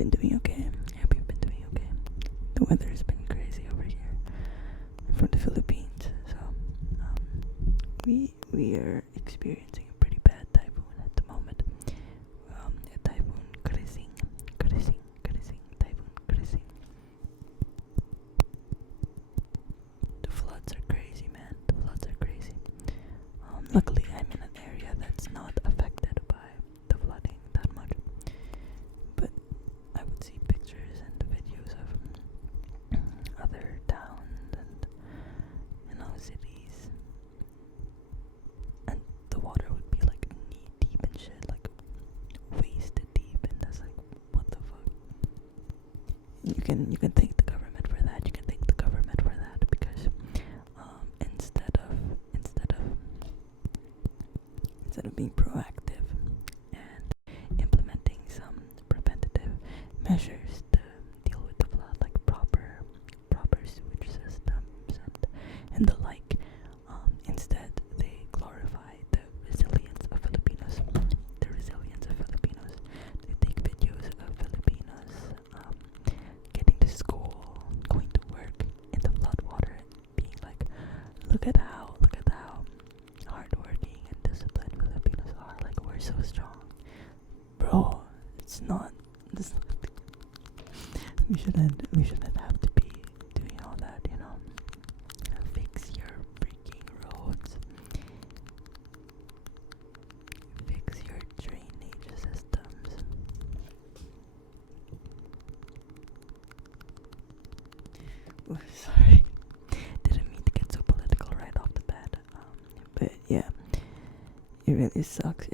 been doing okay. I hope you've been doing okay. The weather has been crazy over here. I'm from the Philippines, so we are experiencing a pretty bad typhoon at the moment. A typhoon Krising, typhoon Krising. The floods are crazy, man. The floods are crazy. Luckily, I'm in an area that's not affected by the flooding that much. But I would see pictures and videos of other towns and cities, and the water would be like knee deep and shit, like waist deep, and that's like, what the fuck? You can thank the government for that. You can thank the government for that because instead of being proactive and implementing some preventative measures to deal with the flood, like proper sewage systems and the like, instead they glorify the resilience of Filipinos. They take videos of Filipinos getting to school, going to work in the floodwater, being like, look at how hardworking and disciplined Filipinos are. Like, we're so strong, bro. It's not. We shouldn't have to be doing all that, you know. Fix your freaking roads. Fix your drainage systems. Ooh, sorry. Didn't mean to get so political right off the bat. But yeah, it really sucks.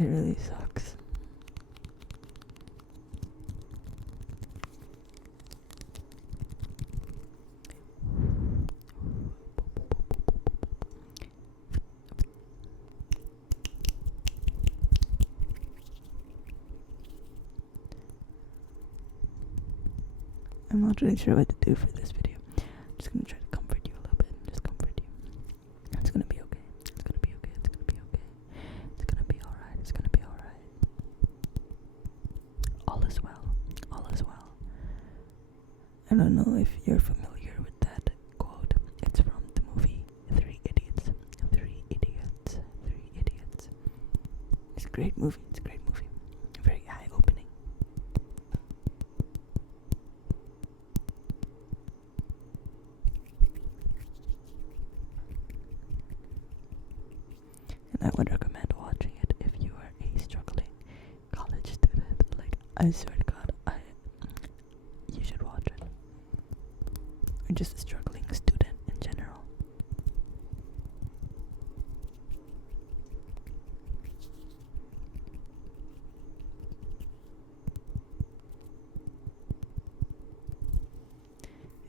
I'm not really sure what to do for this video. I'm just gonna try to comfort you a little bit. Just comfort you. It's gonna be okay. It's gonna be okay. It's gonna be okay. It's gonna be alright. It's gonna be alright. All is well. All is well. I don't know if you're familiar with that quote. It's from the movie Three Idiots. It's a great movie. Very eye-opening. And I would recommend watching it if you are a struggling college student. Like, I swear to God, you should watch it. Or just a struggling student in general.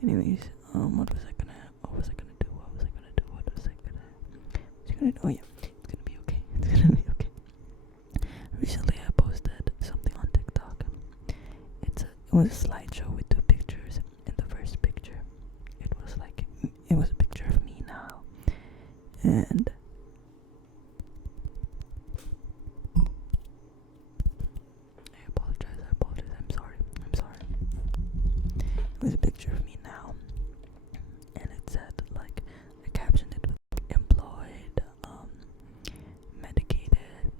Anyways, what was I gonna do? Oh yeah, it's gonna be okay. Recently I posted something on TikTok. It was a slideshow with two pictures. In the first picture, it was a picture of me now, and I apologize. I'm sorry. It was a picture of me now, and it said, like, I captioned it with employed, medicated,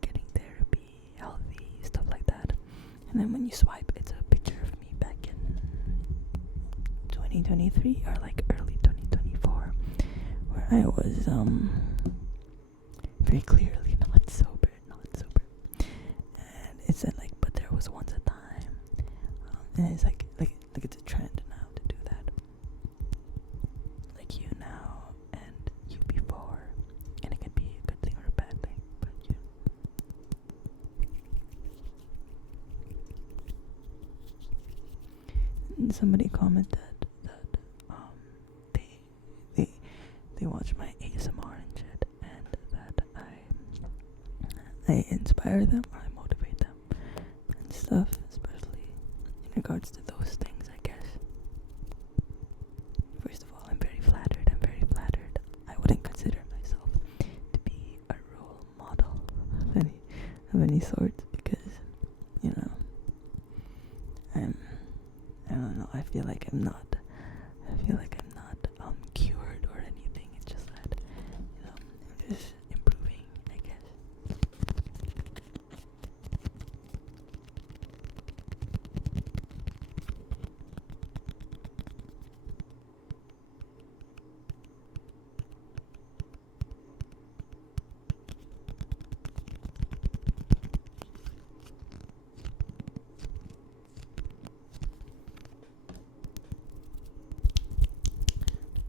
getting therapy, healthy, stuff like that. And then when you swipe, it's a picture of me back in 2023 or like early 2024, where I was very clearly not sober. And it said, like, but there was once a time, and it's like it's a trend now to do that. Like, you now and you before, and it can be a good thing or a bad thing, but you. And somebody commented that they watch my ASMR and shit, and that I inspire them or I motivate them and stuff, especially in regards to those things, I guess. First of all, I'm very flattered. I wouldn't consider myself to be a role model of any sort, because, you know, I'm I feel like I'm not cured or anything. It's just that, I'm just improving, I guess.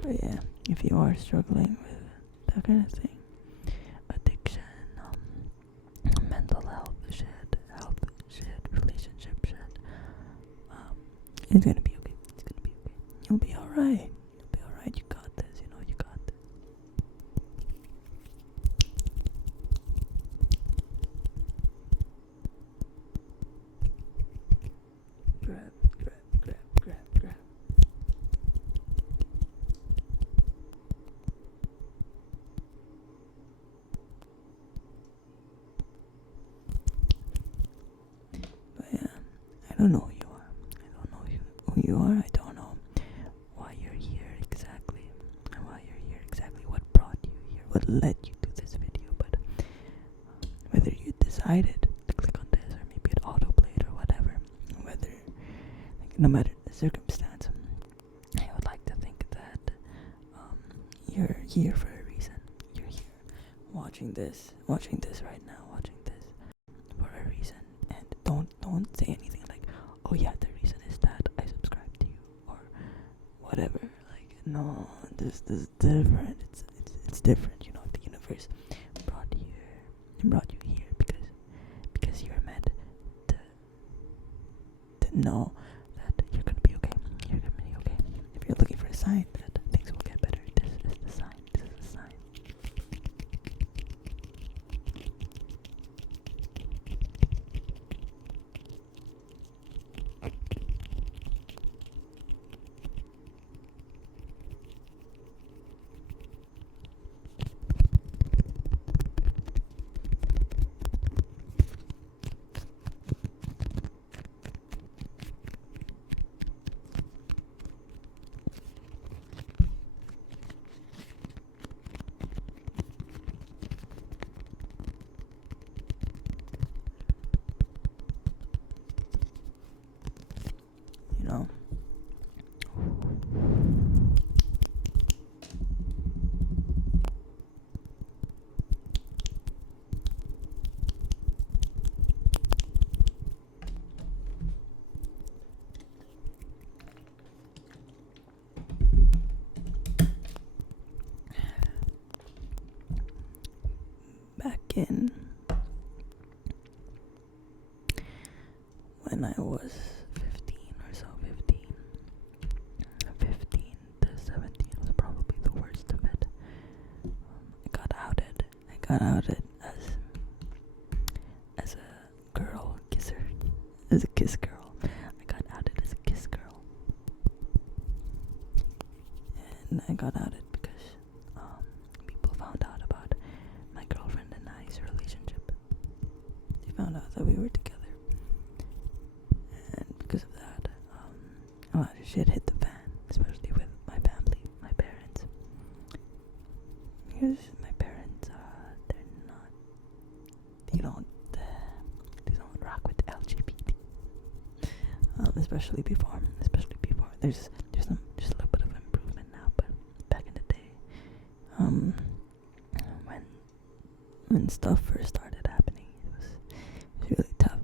But yeah, if you are struggling with that kind of thing, addiction, mental health shit, relationship shit, it's gonna be okay. It's gonna be okay. You'll be alright. You'll be alright. You got this. You got this. Grab. But yeah, I don't know who you are. I don't know who you are. I don't know why you're here exactly. What brought you here. What led you to this video. But whether you decided to click on this or maybe it autoplayed or whatever, no matter the circumstance, I would like to think that you're here for a reason. You're here watching this right now, for a reason. And don't say anything like, oh yeah, the reason is that I subscribe to you or whatever. Like, no, this is different. It's different. The universe brought you here because you're meant to know that you're gonna be okay. You're gonna be okay. If you're looking for a sign that things will get better, this is the sign. You know. Back in when I was 15 or so, 15 to 17 was probably the worst of it. I got outed as a girl kisser, as a kiss girl. I got outed as a kiss girl, and I got outed because people found out about my girlfriend and I's relationship. They found out that we were together. And because of that, a lot of shit hit the fan, especially with my family, my parents. Because my parents, they don't rock with LGBT. Especially before. There's just a little bit of improvement now, but back in the day, when stuff first started happening, it was really tough.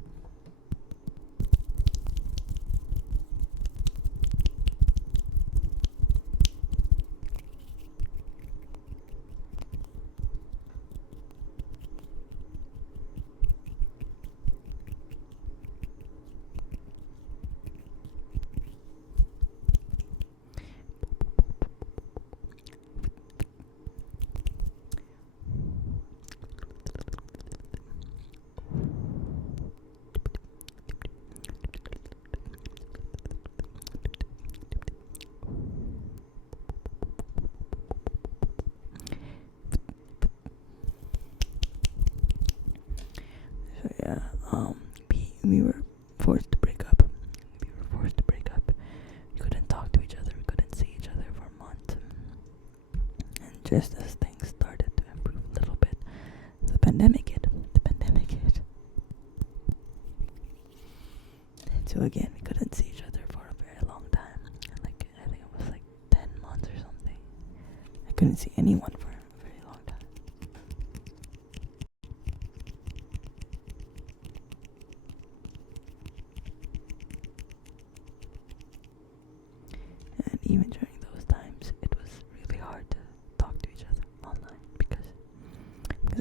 So yeah, we were forced to break up. We So again, we couldn't see each other for a very long time. Like, I think it was like 10 months or something. I couldn't see anyone for a very long time. And even during those times, it was really hard to talk to each other online because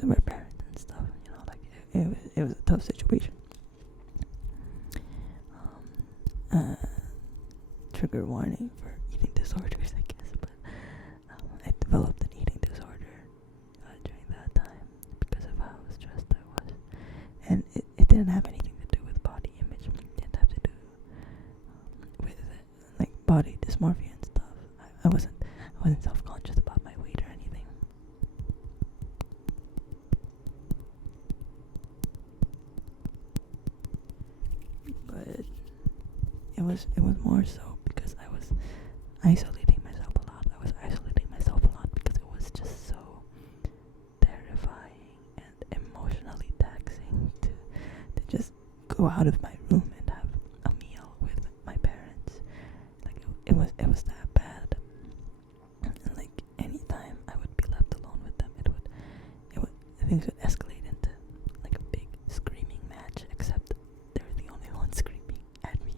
of our parents and stuff. You know, like it was a tough situation. Trigger warning for eating disorders, I guess, but I developed an eating disorder during that time because of how stressed I was, and it didn't have anything to do with body image. It didn't have to do with like body dysmorphia and stuff. I wasn't self-conscious about my weight or anything. But it was more so because I was isolating myself a lot. I was isolating myself a lot because it was just so terrifying and emotionally taxing to just go out of my room and have a meal with my parents. Like it was that bad. And like anytime I would be left alone with them, things would escalate into like a big screaming match, except they were the only ones screaming at me.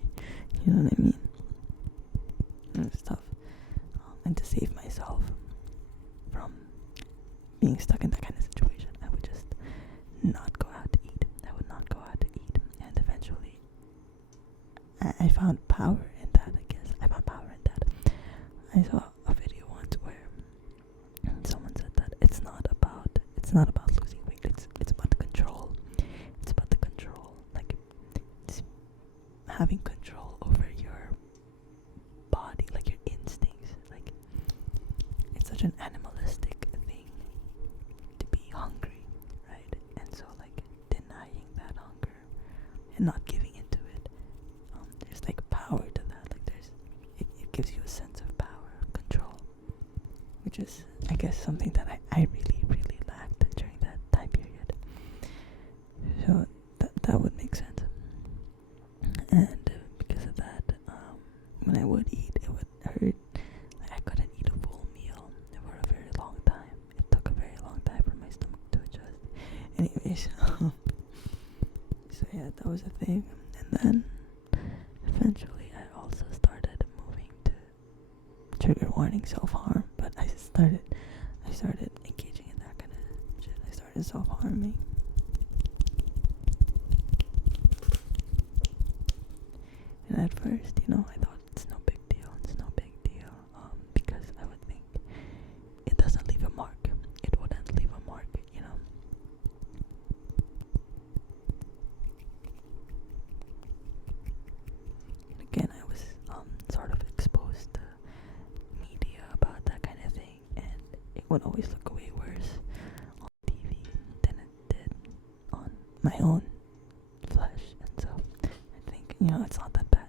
You know what I mean? It was tough. And to save myself from being stuck in that kind of situation, I would just not go out to eat. I would not go out to eat. And eventually, I found power in that, I guess. I found power in that. I saw a video once where someone said that it's not about losing weight. It's about the control. It's about the control. Like, it's having control over your body, like your instincts. Like, it's such an animalistic thing to be hungry, right? And so like denying that hunger and not giving into it, there's like power to that. Like it gives you a sense of power, control, which is, I guess, something that I really, really lacked during that time period. So that would make sense. And because of that, when I would eat, it would hurt. Like, I couldn't eat a full meal for a very long time. It took a very long time for my stomach to adjust. Anyways, so yeah, that was a thing. And then eventually I also started moving to trigger warning self-harm, but I started engaging in that kind of shit. I started self-harming. And at first, I thought it's no big deal, because I would think it doesn't leave a mark. It wouldn't leave a mark, And again, I was sort of exposed to media about that kind of thing, and it would always look way worse on TV than it did on my own flesh. And so I think, it's not that bad.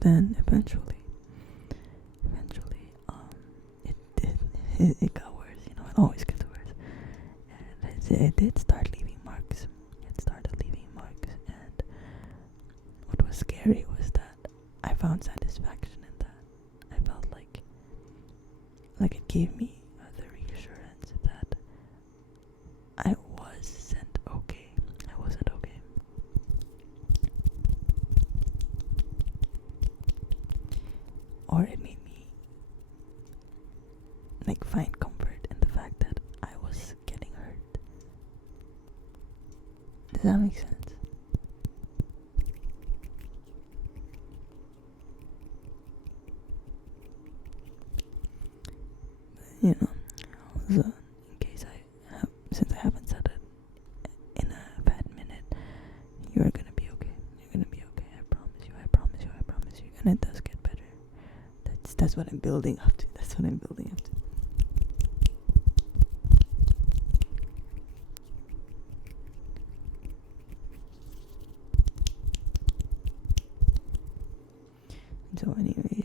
Then eventually, it got worse. It always gets worse, and it did start leaving marks. It started leaving marks, and what was scary was that I found satisfaction in that. I felt like it gave me the reassurance that I wasn't okay. I wasn't okay. Or it made me find comfort in the fact that I was getting hurt. Does that make sense? Also, in case since I haven't said it in a bad minute, you're gonna be okay. You're gonna be okay. I promise you. I promise you. I promise you. And it does get better. That's what I'm building up to. That's what I'm building up to. And so anyways,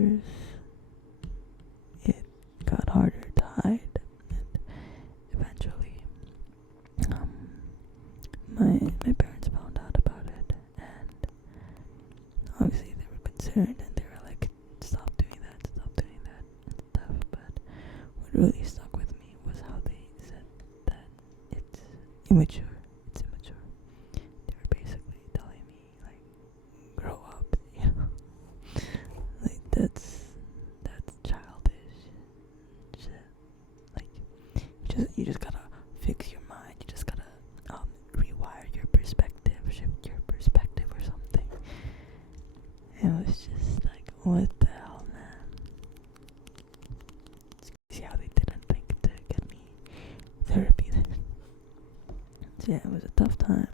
course, it got harder to hide, and eventually, my parents found out about it, and obviously they were concerned, and they were like, stop doing that, and stuff. But what really stuck with me was how they said that it's immature. They were basically telling me, like, grow up, like that's childish shit. Like, you just gotta fix your mind. You just gotta rewire your perspective, shift your perspective or something. And it was just like, what the hell, man? It's crazy how they didn't think to get me therapy then. So yeah, it was a tough time.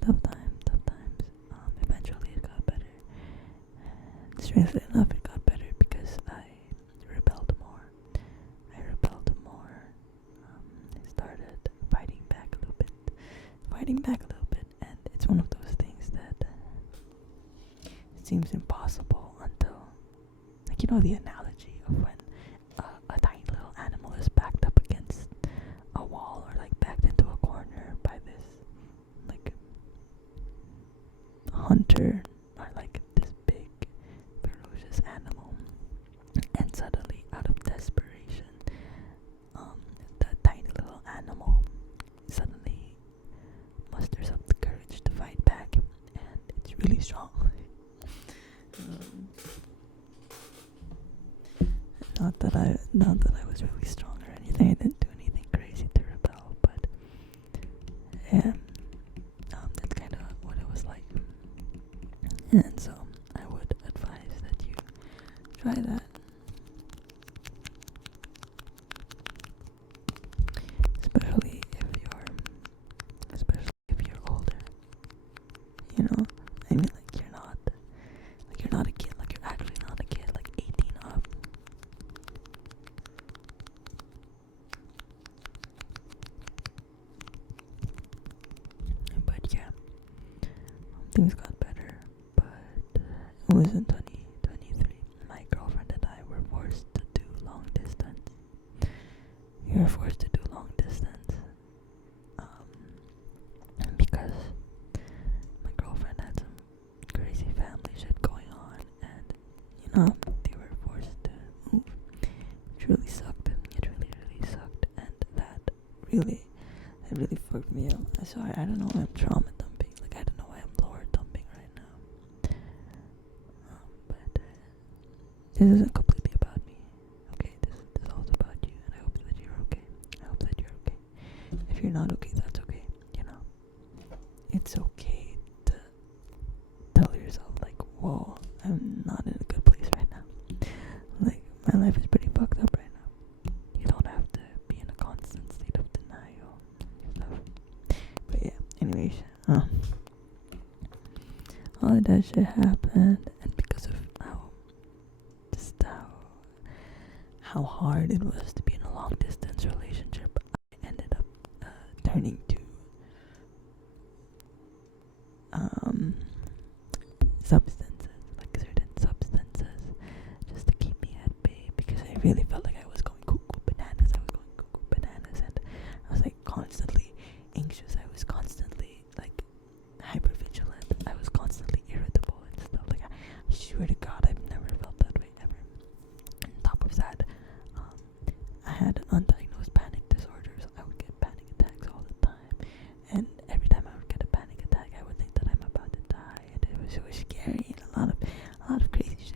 Tough times. Eventually it got better. And strangely enough, it got better because I rebelled more. I started fighting back a little bit, and it's one of those things that it seems impossible until, like, the analogy of when a tiny little animal is backed up against a wall, or like backed into a corner by this like hunter, or like this big ferocious animal, and suddenly, out of desperation, the tiny little animal suddenly musters up the courage to fight back, and it's really strong. Not that I was really strong or anything. I didn't do anything crazy to rebel, but yeah, that's kind of what it was like. And so I would advise that you try that, especially if you're older. I mean, like, you're not a kid. Like, you're actually not a kid. Like 18 up. But yeah, things got better. But it was in 2023. My girlfriend and I were forced to do long distance. Because my girlfriend had some crazy family shit going on, and they were forced to move. It really sucked. It really sucked, and that really fucked me up. So I don't know why I'm trauma dumping. Like, I don't know why I'm lower dumping right now. But this isn't completely about me. Okay, this is also about you, and I hope that you're okay. If you're not okay, that's okay. It's okay to tell yourself, like, whoa, I'm not in a good place right now. Like, my life is pretty fucked up right now. You don't have to be in a constant state of denial and stuff. But yeah, anyways, all of that shit happened, and because of how hard it was to be in a long distance relationship, I ended up turning to substances, like certain substances, just to keep me at bay, because I really felt like I was going cuckoo bananas. And I was like constantly anxious. I was constantly like hyper vigilant. I was constantly irritable and stuff. Like, I swear to God, I've never felt that way ever. On top of that, I had an undiagnosed panic disorder, so I would get panic attacks all the time. And every time I would get a panic attack, I would think that I'm about to die, and it was scary, and a lot of crazy shit.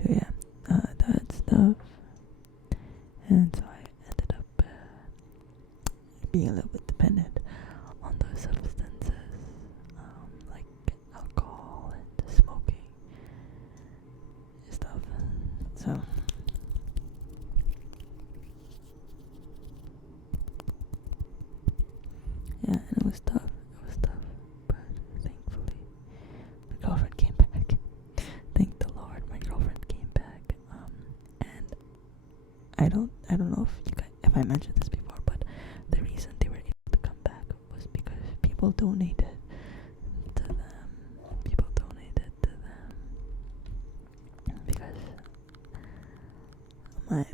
So yeah, that stuff, and so I ended up being a little bit dependent on those substances, like alcohol and smoking and stuff. So yeah, and it was tough, but thankfully my girlfriend came back. Thank the Lord, my girlfriend came back. And I don't know if I mentioned this before, but the reason they were able to come back was because people donated to them. People donated to them. Because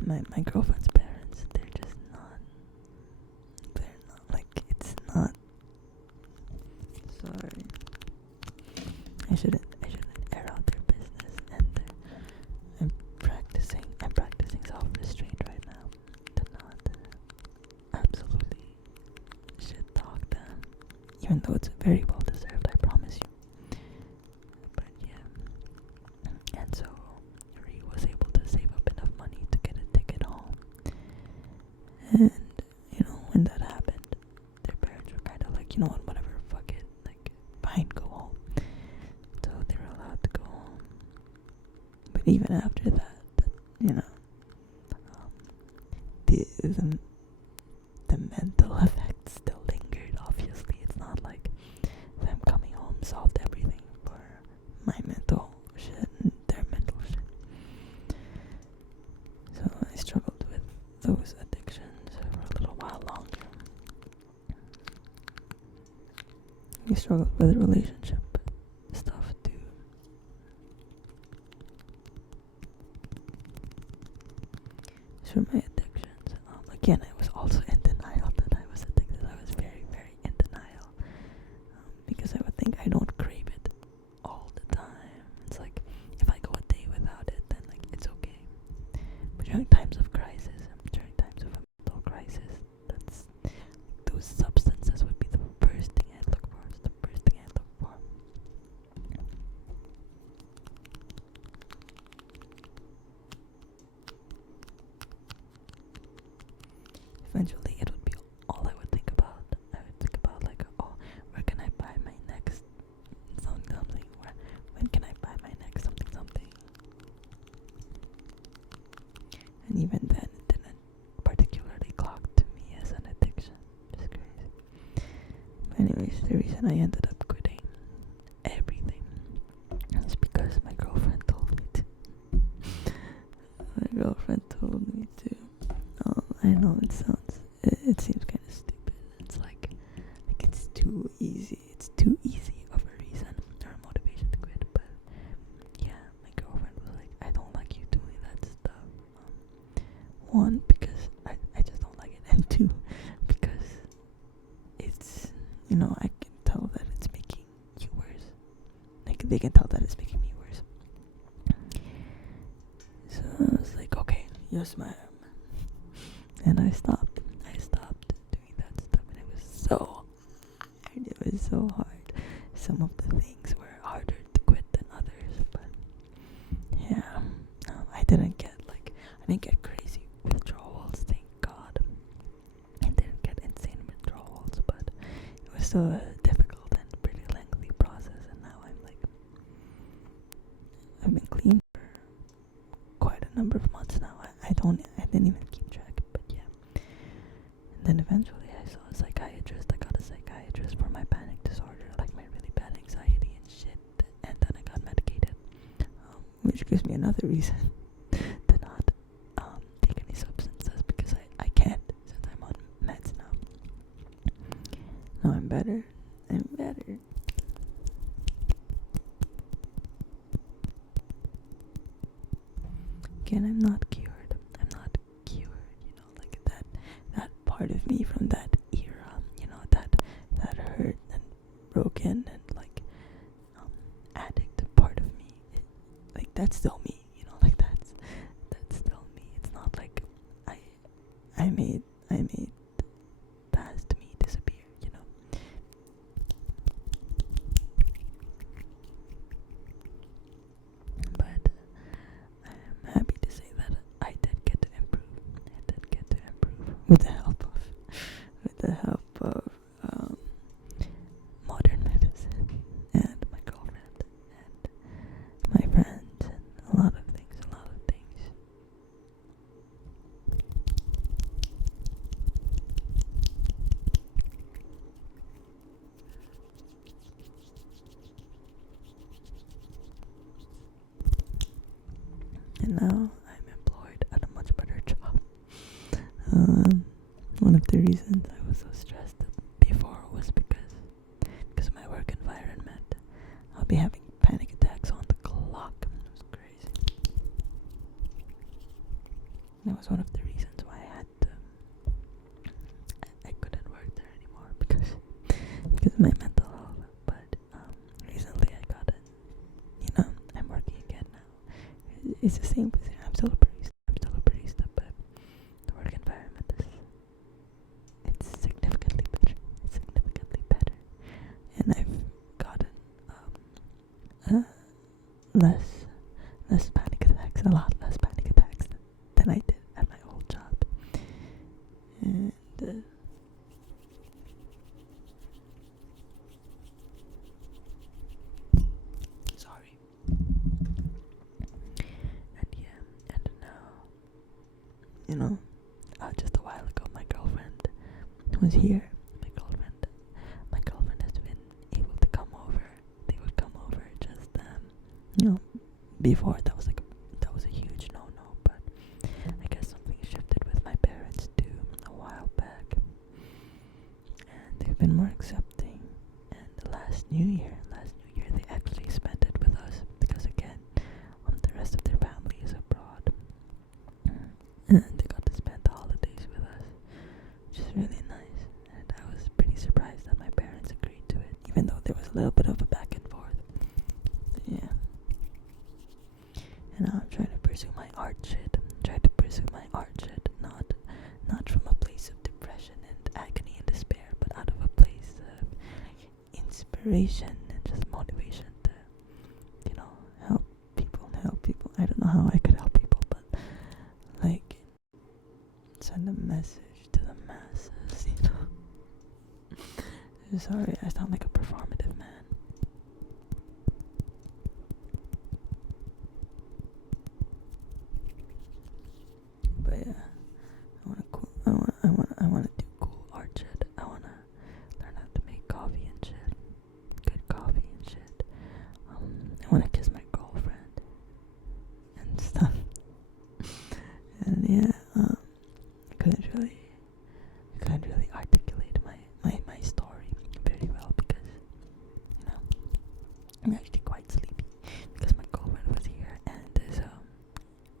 my girlfriend's parents, they're not like, it's not, sorry, I shouldn't air out their business, and I'm practicing self-restraint right now to not absolutely shit talk them, even though it's very well deserved, I promise you. But yeah, and so Ree was able to save up enough money to get a ticket home, and when that happened, their parents were kind of like, you know what, whatever, fuck it, like, fine, go home. So they were allowed to go home. But even after that, the mental effects still lingered. Obviously, it's not like them coming home solved everything for my mental shit and their mental shit. So I struggled with those addictions for a little while longer. We struggled with relationship stuff too. For my addictions, again, I was also in denial that I was addicted. I was very, very in denial, because I would think I don't crave it all the time. It's like, if I go a day without it, then like it's okay. But during times of crisis, during times of a mental crisis, that's those substances would be the first thing I'd look for. It's the first thing I'd look for. Eventually, it would be all I would think about. I would think about like, oh, where can I buy my next something? When can I buy my next something? And even then, it didn't particularly clock to me as an addiction. Just crazy. But anyways, the reason I ended up quitting everything is because my girlfriend told me to. My girlfriend told me to. I know it seems kind of stupid. It's like it's too easy. It's too easy of a reason or a motivation to quit. But yeah, my girlfriend was like, I don't like you doing that stuff. One, because I just don't like it, and two, because it's, I can tell that it's making you worse. Like, they can tell that it's making me worse. So I was like, okay, yes, ma'am. And I stopped doing that stuff, and it was so hard. Some of the things were harder to quit than others, but yeah, I didn't get crazy withdrawals, thank God. I didn't get insane withdrawals, but it was still a difficult and pretty lengthy process, and now I've been clean for quite a number of months now. I didn't even keep track, but yeah. And then eventually I saw a psychiatrist. I got a psychiatrist for my panic disorder, like my really bad anxiety and shit. And then I got medicated, which gives me another reason to not take any substances, because I can't, since I'm on meds now. No, I'm better. Again, I'm not cured. Like that part of me from that era, that hurt and broken and like addict part of me. Like, that's still me, like that's still me. It's not like I made past me disappear, But I'm happy to say that I did get to improve. With the help of modern medicine and my girlfriend and my friends and a lot of things. And now I'm employed at a much better job. the reasons I was so stressed before was because of my work environment. I'll be having panic attacks on the clock. It was crazy. That was one of the reasons why I couldn't work there anymore because of my mental health. But recently I got it. I'm working again now. It's the same position. I'm still a barista, but the work environment it's significantly better. And I've gotten less panic attacks, a lot less panic attacks than I did at my old job. And sorry. And yeah, and now, just a while ago, my girlfriend was here. My girlfriend has been able to come over. They would come over just before that was a huge no, but I guess something shifted with my parents too a while back, and they've been more accepting. And last New Year they actually spent it with us because again, the rest of their family is abroad, and they got to spend the holidays with us, which is really nice. And I was pretty surprised that my parents agreed to it, even though there was a little bit of a back and forth. Yeah. And now I'm trying to pursue my art shit. Not from a place of depression and agony and despair, but out of a place of inspiration and just motivation to, help people. I don't know how I could help people, but send a message to the masses, Sorry, I sound like a performative man. But yeah, I wanna do cool art shit. I wanna learn how to make coffee and shit, good coffee and shit. I wanna kiss my girlfriend and stuff. And yeah, I couldn't really articulate my story very well because I'm actually quite sleepy because my girlfriend was here and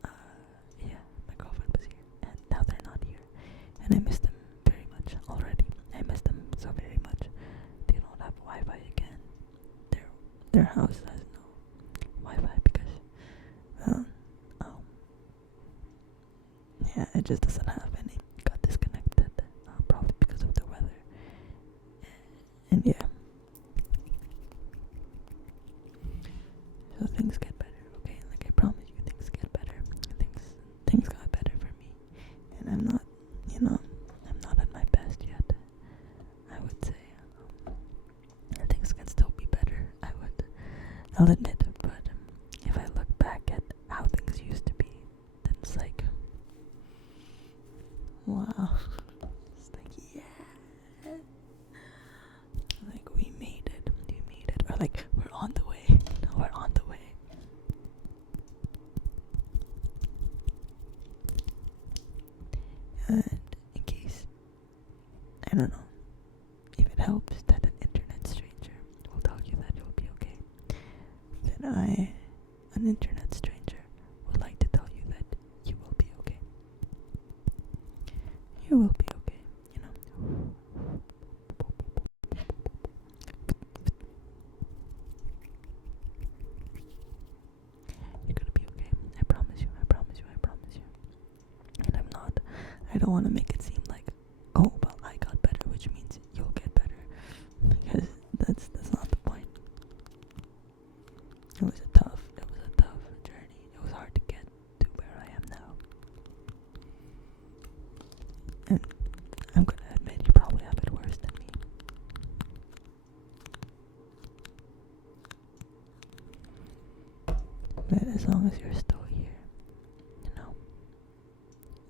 my girlfriend was here and now they're not here and I miss them very much already. I miss them so very much. They don't have Wi-Fi again. Their house has no Wi-Fi because it just doesn't have any. It got disconnected probably because of the weather. And yeah. So things get better, okay? I promise you, things get better. Things got better for me, and I'm not at my best yet. I would say things can still be better. I'll admit, but if I look back at how things used to be, then it's like, wow, it's like yeah, we made it, or we're on the way. And in case, I don't know, if it helps that an internet stranger will tell you that you'll be okay, then an internet stranger, would like to tell you that you will be okay. You will be okay, You're gonna be okay. I promise you. And I don't want to make it seem like, oh, well, I got better, which means you'll get better. Because that's not the point. It was a tough journey. It was hard to get to where I am now. And I'm gonna admit you probably have it worse than me. But as long as you're still here,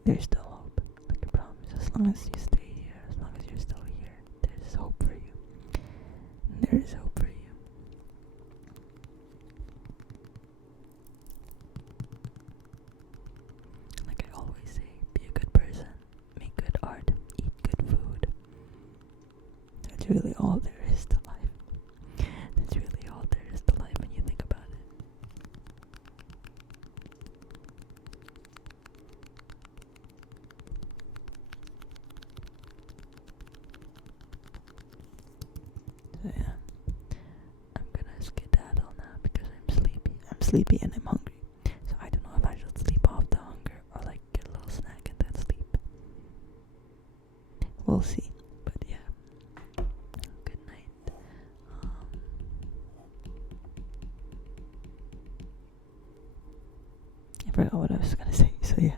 there's still hope. I promise. As long as you stay here, as long as you're still here, there's hope for you. There is hope for you. Like I always say, be a good person, make good art, eat good food, all there is to life. That's really all there is to life when you think about it. So yeah, I'm gonna skedaddle now because I'm sleepy. I'm sleepy and I'm hungry. So I don't know if I should sleep off the hunger or like get a little snack and then sleep. We'll see. But yeah, good night. I forgot what I was gonna say. So yeah.